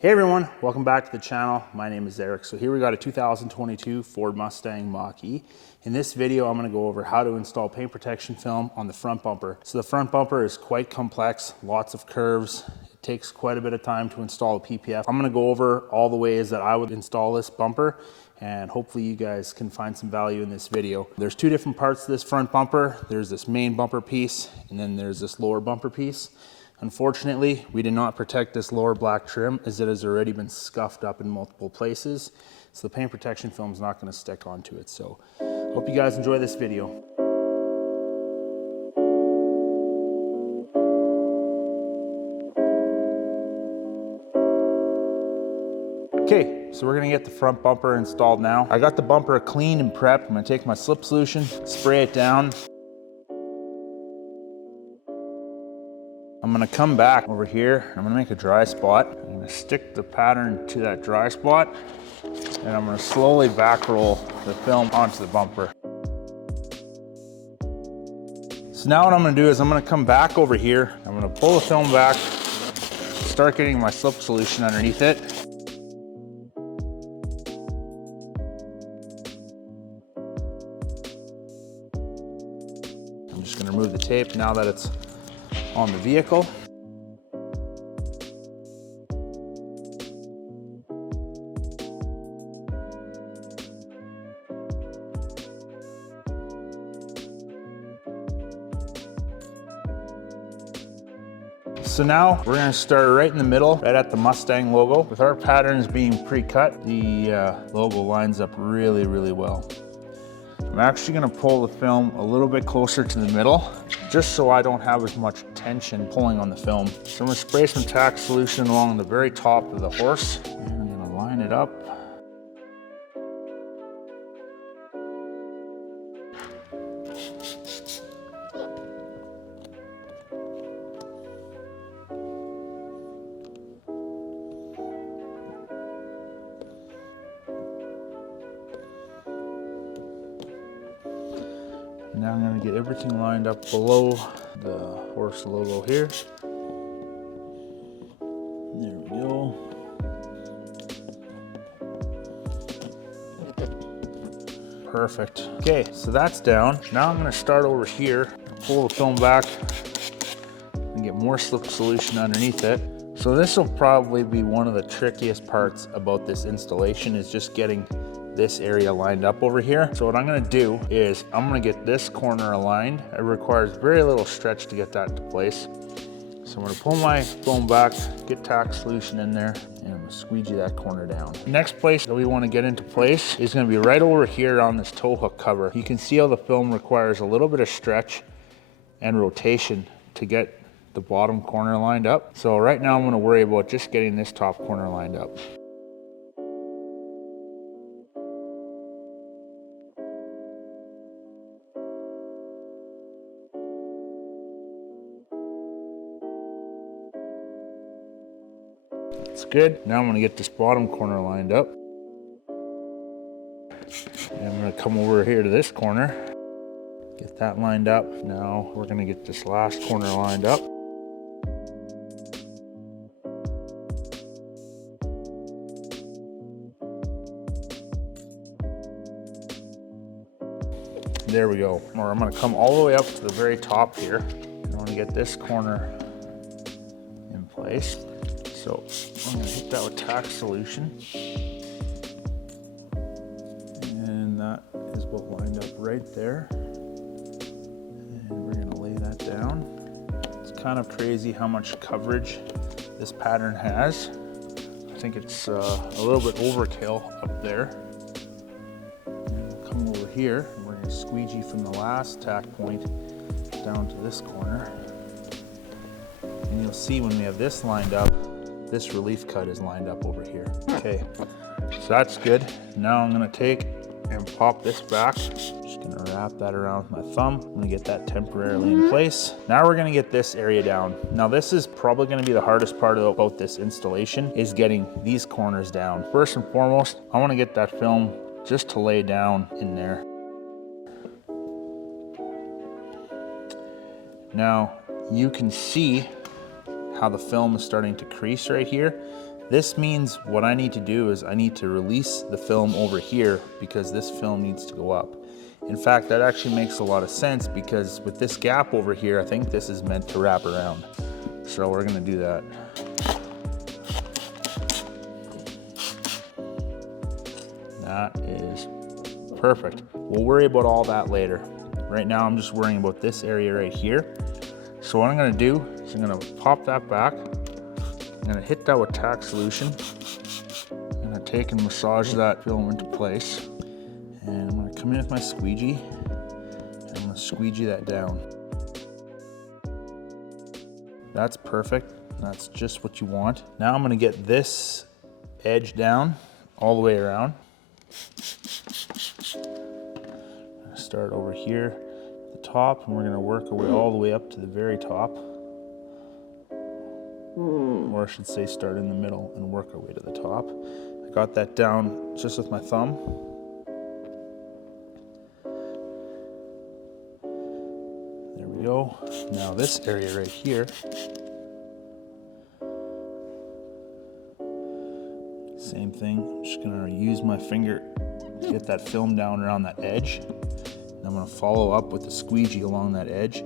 Hey everyone, welcome back to the channel. My name is Eric. So here we got a 2022 Ford Mustang Mach E. In this video, I'm gonna go over how to install paint protection film on the front bumper. So the front bumper is quite complex, lots of curves. It takes quite a bit of time to install a PPF. I'm gonna go over all the ways that I would install this bumper, and hopefully you guys can find some value in this video. There's two different parts to this front bumper. There's this main bumper piece, and then there's this lower bumper piece. Unfortunately, we did not protect this lower black trim as it has already been scuffed up in multiple places. So the paint protection film is not going to stick onto it. So hope you guys enjoy this video. Okay, so we're gonna get the front bumper installed now. I got the bumper cleaned and prepped. I'm gonna take my slip solution, spray it down. I'm gonna come back over here. I'm gonna make a dry spot. I'm gonna stick the pattern to that dry spot, and I'm gonna slowly back roll the film onto the bumper. So now what I'm gonna do is I'm gonna come back over here. I'm gonna pull the film back, start getting my slip solution underneath it. I'm just gonna remove the tape now that it's on the vehicle. So now we're going to start right in the middle, right at the Mustang logo. With our patterns being pre-cut, the logo lines up really, really well. I'm actually going to pull the film a little bit closer to the middle, just so I don't have as much tension pulling on the film. So I'm going to spray some tack solution along the very top of the horse, and I'm going to line it up. Now I'm going to get everything lined up below the horse logo here. There we go. Perfect. Okay, so that's down. Now I'm going to start over here, pull the film back, and get more slip solution underneath it. So this will probably be one of the trickiest parts about this installation, is just getting this area lined up over here. So what I'm gonna do is I'm gonna get this corner aligned. It requires very little stretch to get that to place. So I'm gonna pull my film back, get tack solution in there, and I'm gonna squeegee that corner down. Next place that we wanna get into place is gonna be right over here on this tow hook cover. You can see how the film requires a little bit of stretch and rotation to get the bottom corner lined up. So right now I'm gonna worry about just getting this top corner lined up. That's good. Now I'm gonna get this bottom corner lined up. And I'm gonna come over here to this corner, get that lined up. Now we're gonna get this last corner lined up. There we go. Or I'm gonna come all the way up to the very top here. And I wanna get this corner in place. So I'm gonna hit that with tack solution. And that is what lined up right there. And we're gonna lay that down. It's kind of crazy how much coverage this pattern has. I think it's a little bit overkill up there. And we'll come over here, and we're gonna squeegee from the last tack point down to this corner. And you'll see when we have this lined up, this relief cut is lined up over here. Okay, so that's good. Now I'm gonna take and pop this back. Just gonna wrap that around with my thumb. I'm gonna get that temporarily in place. Now we're gonna get this area down. Now this is probably gonna be the hardest part about this installation, is getting these corners down. First and foremost, I wanna get that film just to lay down in there. Now you can see how the film is starting to crease right here. This means what I need to do is I need to release the film over here because this film needs to go up. In fact, that actually makes a lot of sense because with this gap over here, I think this is meant to wrap around. So we're gonna do that. That is perfect. We'll worry about all that later. Right now, I'm just worrying about this area right here. So what I'm gonna do is I'm gonna pop that back. I'm gonna hit that with tack solution. I'm gonna take and massage that film into place. And I'm gonna come in with my squeegee, and I'm gonna squeegee that down. That's perfect. That's just what you want. Now I'm gonna get this edge down all the way around. I'm gonna start over here at the top, and we're gonna work our way all the way up to the very top. Or I should say start in the middle and work our way to the top. I got that down just with my thumb. There we go. Now this area right here, same thing. I'm just gonna use my finger to get that film down around that edge. And I'm gonna follow up with the squeegee along that edge.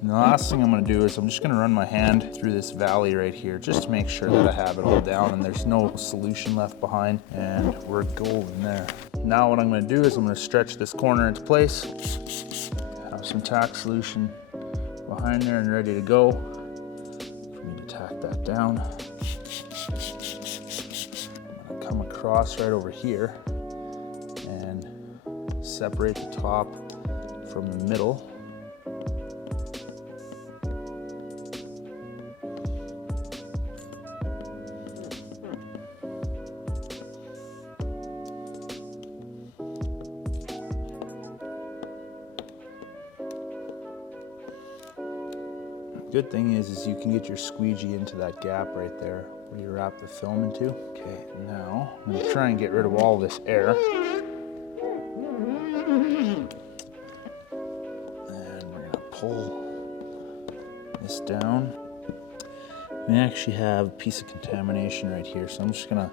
And the last thing I'm gonna do is I'm just gonna run my hand through this valley right here just to make sure that I have it all down and there's no solution left behind, and we're golden there. Now what I'm gonna do is I'm gonna stretch this corner into place, have some tack solution behind there and ready to go for me to tack that down. I'm gonna come across right over here and separate the top from the middle. Good thing is you can get your squeegee into that gap right there where you wrap the film into. Okay, now I'm gonna try and get rid of all this air. And we're gonna pull this down. We actually have a piece of contamination right here, so I'm just gonna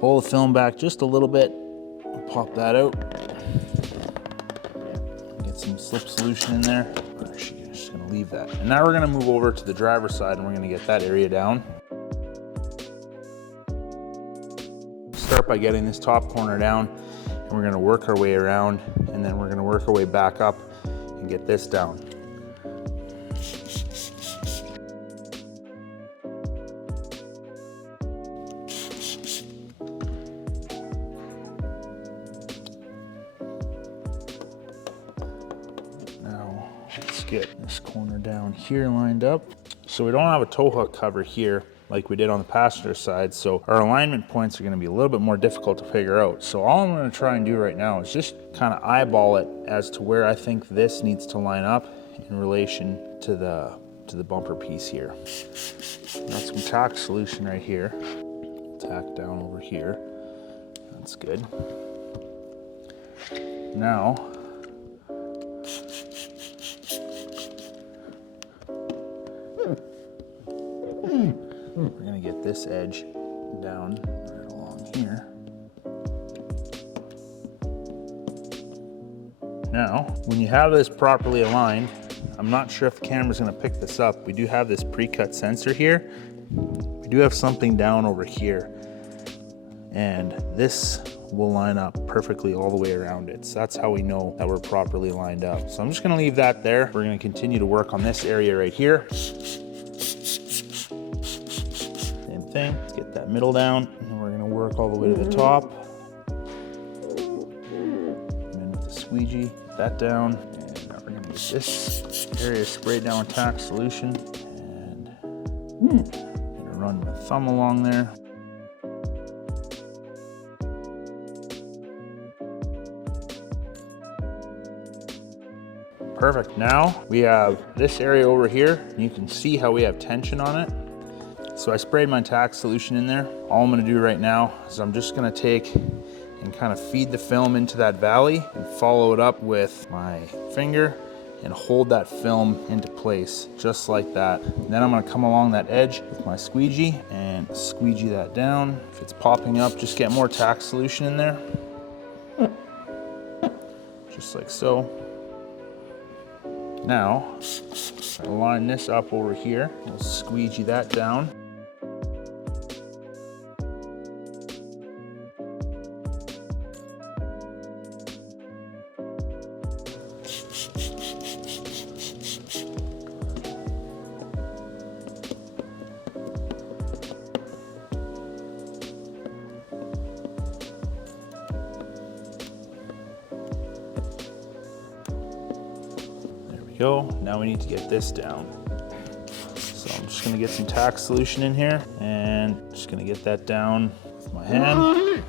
pull the film back just a little bit and pop that out. Get some slip solution in there. Just gonna leave that. And now we're gonna move over to the driver's side and we're gonna get that area down. Start by getting this top corner down, and we're gonna work our way around, and then we're gonna work our way back up and get this down. Let's get this corner down here lined up. So we don't have a tow hook cover here like we did on the passenger side, so our alignment points are going to be a little bit more difficult to figure out. So all I'm going to try and do right now is just kind of eyeball it as to where I think this needs to line up in relation to the bumper piece here. Got some tack solution right here. Tack down over here. That's good. Now we're gonna get this edge down right along here. Now, when you have this properly aligned, I'm not sure if the camera's gonna pick this up. We do have this pre-cut sensor here. We do have something down over here, and this will line up perfectly all the way around it. So that's how we know that we're properly lined up. So I'm just gonna leave that there. We're gonna continue to work on this area right here. Thing. Let's get that middle down, and we're going to work all the way to the top. Come in with the squeegee, get that down, and now we're going to get this area sprayed down with tack solution, and I'm going to run my thumb along there. Perfect. Now we have this area over here, and you can see how we have tension on it. So I sprayed my tack solution in there. All I'm gonna do right now is I'm just gonna take and kind of feed the film into that valley and follow it up with my finger and hold that film into place just like that. And then I'm gonna come along that edge with my squeegee and squeegee that down. If it's popping up, just get more tack solution in there. Just like so. Now, I'll line this up over here. We'll squeegee that down. Go. Now we need to get this down. So I'm just gonna get some tack solution in here and just gonna get that down with my hand.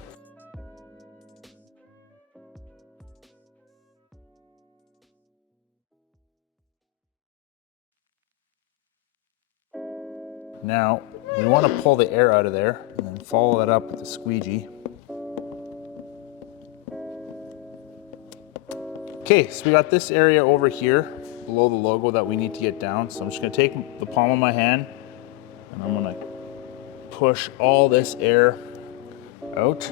Now we want to pull the air out of there and then follow that up with the squeegee. Okay, so we got this area over here below the logo that we need to get down. So I'm just gonna take the palm of my hand and I'm gonna push all this air out.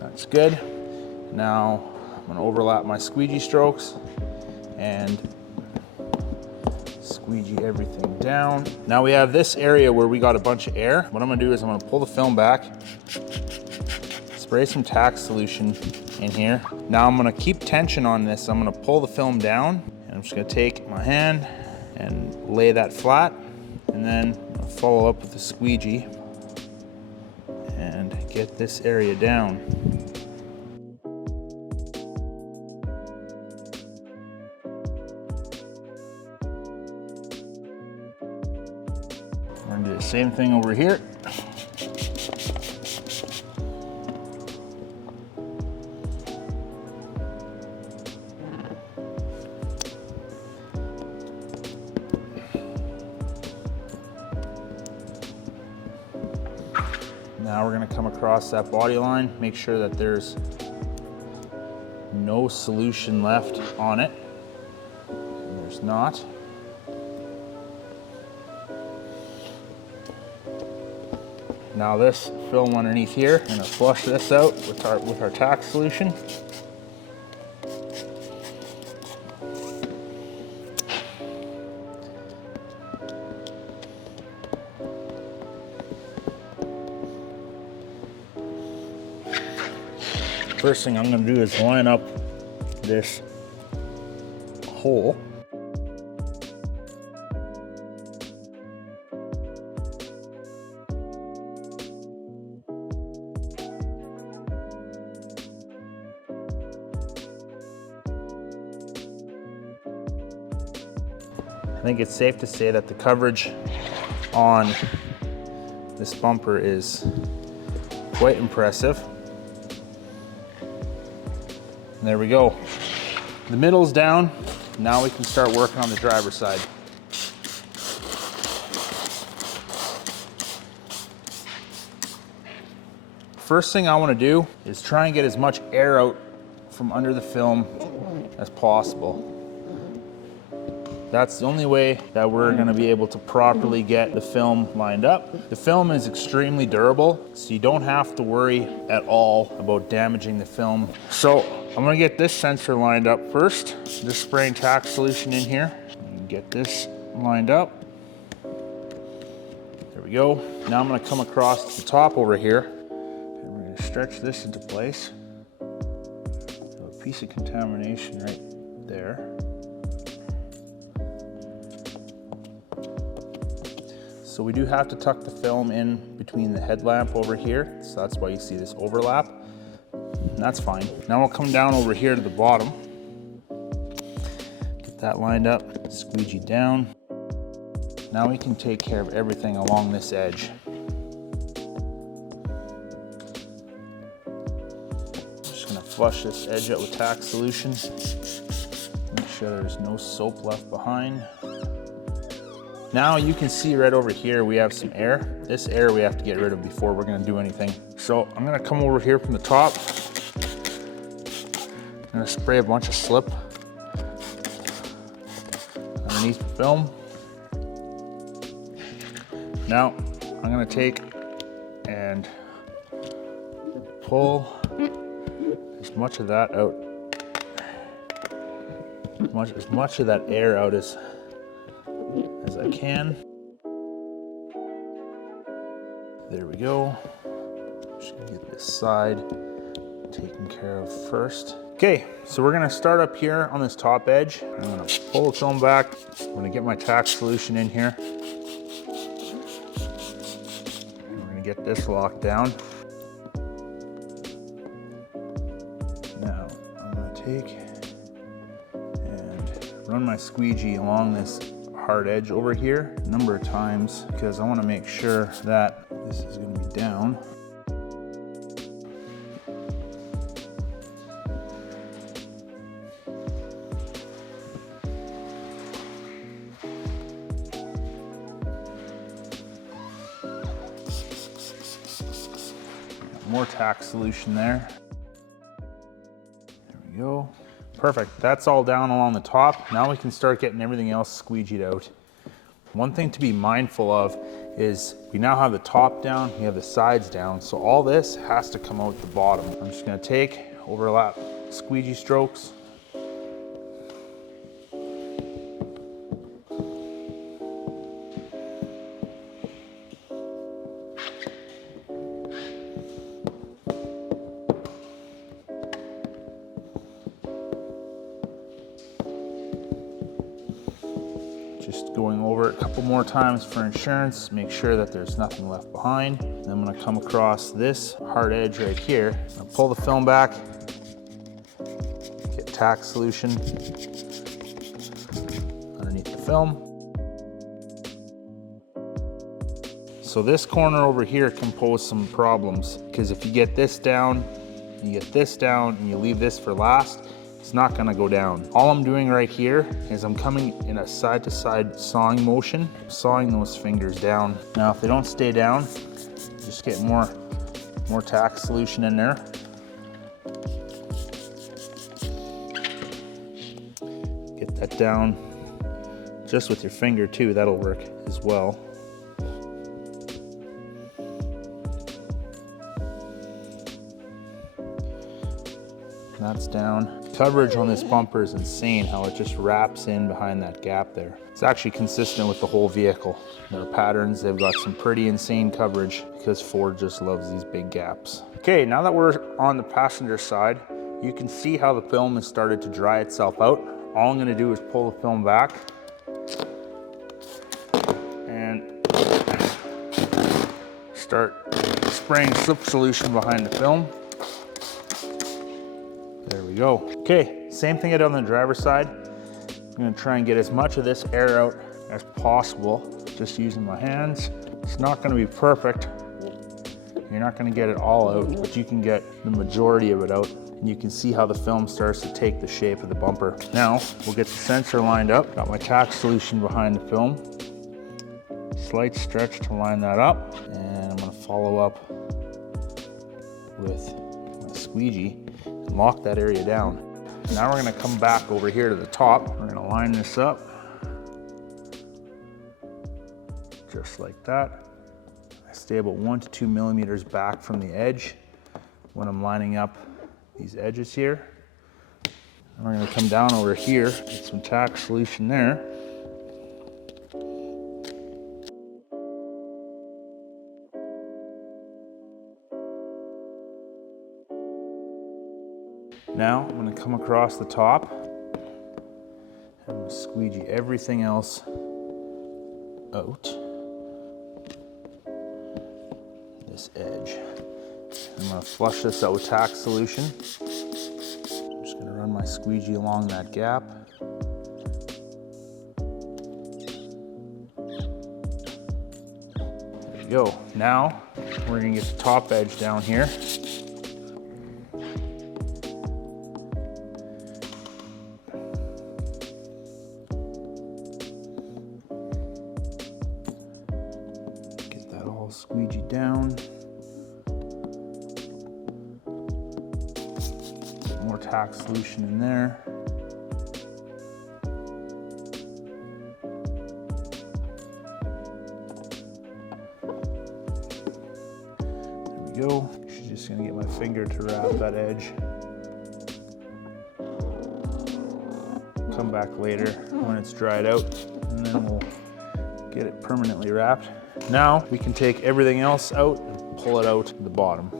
That's good. Now I'm gonna overlap my squeegee strokes and squeegee everything down. Now we have this area where we got a bunch of air. What I'm gonna do is I'm gonna pull the film back, spray some tack solution in here. Now I'm gonna keep tension on this. I'm gonna pull the film down and I'm just gonna take my hand and lay that flat and then follow up with the squeegee and get this area down. We're gonna do the same thing over here. Now we're going to come across that body line, make sure that there's no solution left on it. And there's not. Now this film underneath here, I'm going to flush this out with our tack solution. First thing I'm going to do is line up this hole. I think it's safe to say that the coverage on this bumper is quite impressive. And there we go. The middle's down. Now we can start working on the driver's side. First thing I want to do is try and get as much air out from under the film as possible. That's the only way that we're going to be able to properly get the film lined up. The film is extremely durable, so you don't have to worry at all about damaging the film. So I'm going to get this sensor lined up first. Just spraying tack solution in here. Get this lined up. There we go. Now I'm going to come across the top over here and we're going to stretch this into place. So a piece of contamination right there. So we do have to tuck the film in between the headlamp over here. So that's why you see this overlap. And that's fine. Now we'll come down over here to the bottom. Get that lined up, squeegee down. Now we can take care of everything along this edge. Just gonna flush this edge out with tack solution. Make sure there's no soap left behind. Now you can see right over here we have some air. This air we have to get rid of before we're gonna do anything. So I'm gonna come over here from the top. I'm gonna spray a bunch of slip underneath the film. Now I'm gonna take and pull as much of that out, as much of that air out as I can. There we go. Just gonna get this side taken care of first. Okay, so we're gonna start up here on this top edge. I'm gonna pull the film back. I'm gonna get my tack solution in here. We're gonna get this locked down. Now, I'm gonna take and run my squeegee along this hard edge over here a number of times because I wanna make sure that this is gonna be down. More tack solution there. There we go. Perfect, that's all down along the top. Now we can start getting everything else squeegeed out. One thing to be mindful of is we now have the top down, we have the sides down, so all this has to come out the bottom. I'm just gonna take, overlap squeegee strokes. Just going over it a couple more times for insurance, make sure that there's nothing left behind. Then I'm gonna come across this hard edge right here. I'll pull the film back, get tack solution underneath the film. So this corner over here can pose some problems because if you get this down, you get this down, and you leave this for last, it's not gonna go down. All I'm doing right here is I'm coming in a side-to-side sawing motion, sawing those fingers down. Now, if they don't stay down, just get more tack solution in there. Get that down just with your finger too, that'll work as well. That's down. Coverage on this bumper is insane how it just wraps in behind that gap there. It's actually consistent with the whole vehicle. Their patterns, they've got some pretty insane coverage because Ford just loves these big gaps. Okay, now that we're on the passenger side, you can see how the film has started to dry itself out. All I'm gonna do is pull the film back and start spraying slip solution behind the film. There we go. Okay, same thing I did on the driver's side. I'm gonna try and get as much of this air out as possible, just using my hands. It's not gonna be perfect. You're not gonna get it all out, but you can get the majority of it out. And you can see how the film starts to take the shape of the bumper. Now, we'll get the sensor lined up. Got my tack solution behind the film. Slight stretch to line that up. And I'm gonna follow up with my squeegee. Lock that area down. Now we're gonna come back over here to the top. We're gonna line this up just like that. I stay about 1 to 2 millimeters back from the edge when I'm lining up these edges here. And we're gonna come down over here, get some tack solution there. Now I'm going to come across the top and I'm going to squeegee everything else out this edge. I'm going to flush this out with tack solution. I'm just going to run my squeegee along that gap. There you go. Now we're going to get the top edge down here. down. More tack solution in there. There we go. Just gonna get my finger to wrap that edge. Come back later when it's dried out, and then we'll get it permanently wrapped. Now we can take everything else out and pull it out the bottom.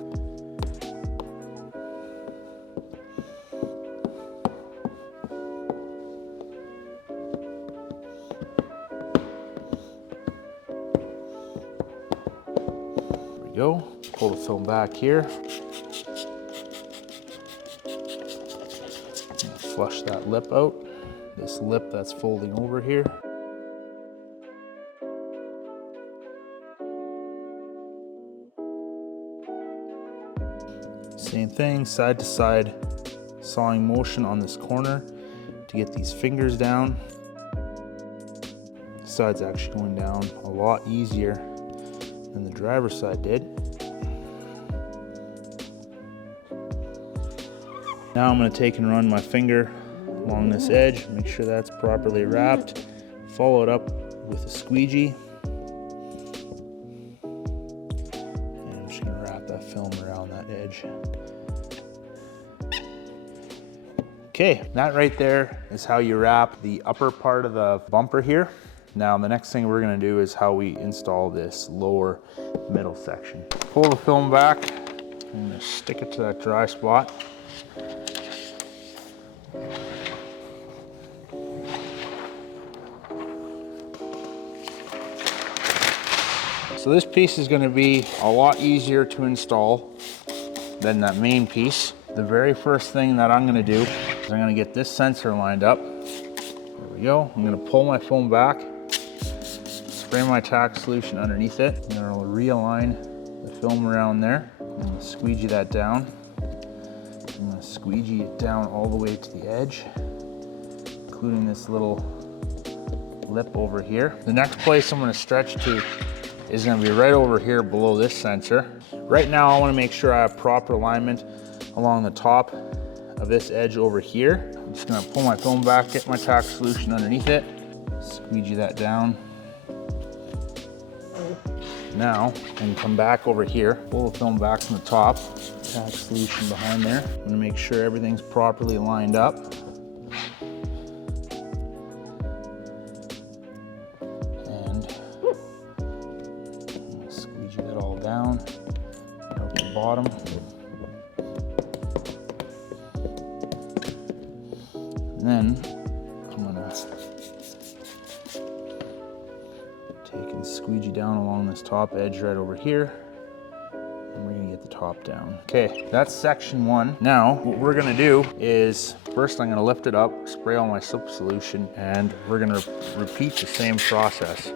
There we go. Pull the film back here. Flush that lip out. This lip that's folding over here. Same thing, side to side sawing motion on this corner to get these fingers down. This side's actually going down a lot easier than the driver's side did. Now I'm going to take and run my finger along this edge, make sure that's properly wrapped, follow it up with a squeegee, and I'm just going to wrap that film around that edge. Okay, that right there is how you wrap the upper part of the bumper here. Now the next thing we're going to do is how we install this lower middle section. Pull the film back, I'm going to stick it to that dry spot. So this piece is going to be a lot easier to install than that main piece. The very first thing that I'm going to do is I'm going to get this sensor lined up. There we go. I'm going to pull my foam back, spray my tack solution underneath it. I'm going to realign the film around there. I'm going to squeegee that down. I'm going to squeegee it down all the way to the edge, including this little lip over here. The next place I'm going to stretch to is going to be right over here below this sensor. Right now I want to make sure I have proper alignment along the top of this edge over here. I'm just going to pull my film back, get my tack solution underneath it, squeegee that down. Now I can come back over here, pull the film back from the top, tack solution behind there. I'm going to make sure everything's properly lined up. Down at the bottom. And then I'm gonna take and squeegee down along this top edge right over here. And we're gonna get the top down. Okay, that's section one. Now, what we're gonna do is, first I'm gonna lift it up, spray all my slip solution, and we're gonna repeat the same process.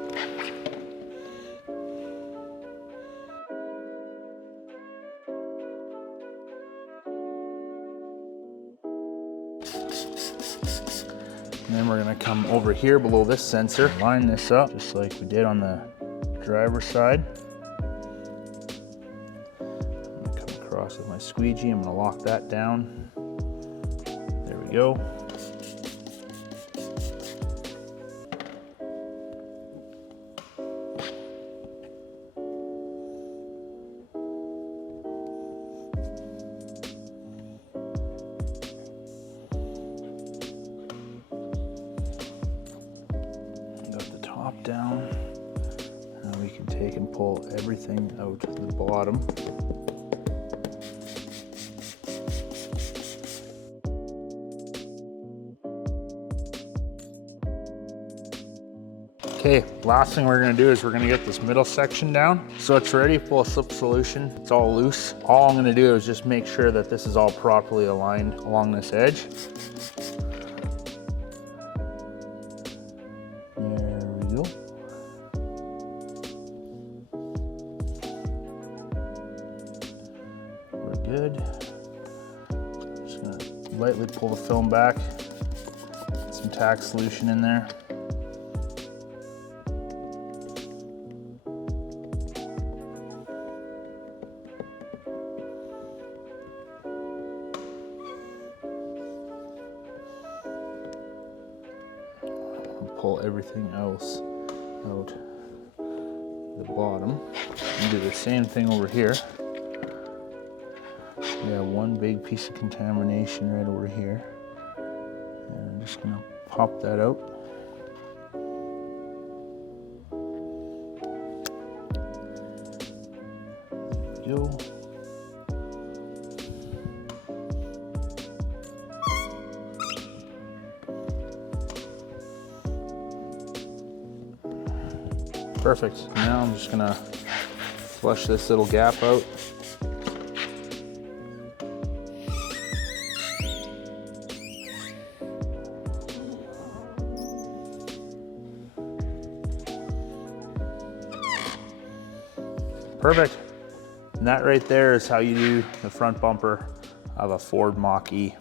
And then we're going to come over here below this sensor, line this up just like we did on the driver's side. I'm going to come across with my squeegee. I'm going to lock that down. There we go. Down. Now we can take and pull everything out to the bottom. Okay, last thing we're going to do is we're going to get this middle section down. So it's already full of slip solution. It's all loose. All I'm going to do is just make sure that this is all properly aligned along this edge. Good. Just gonna lightly pull the film back, get some tack solution in there. pull everything else out the bottom. And do the same thing over here. We have one big piece of contamination right over here. And I'm just gonna pop that out. There we go. Perfect. Now I'm just gonna flush this little gap out. Perfect. And that right there is how you do the front bumper of a Ford Mach E.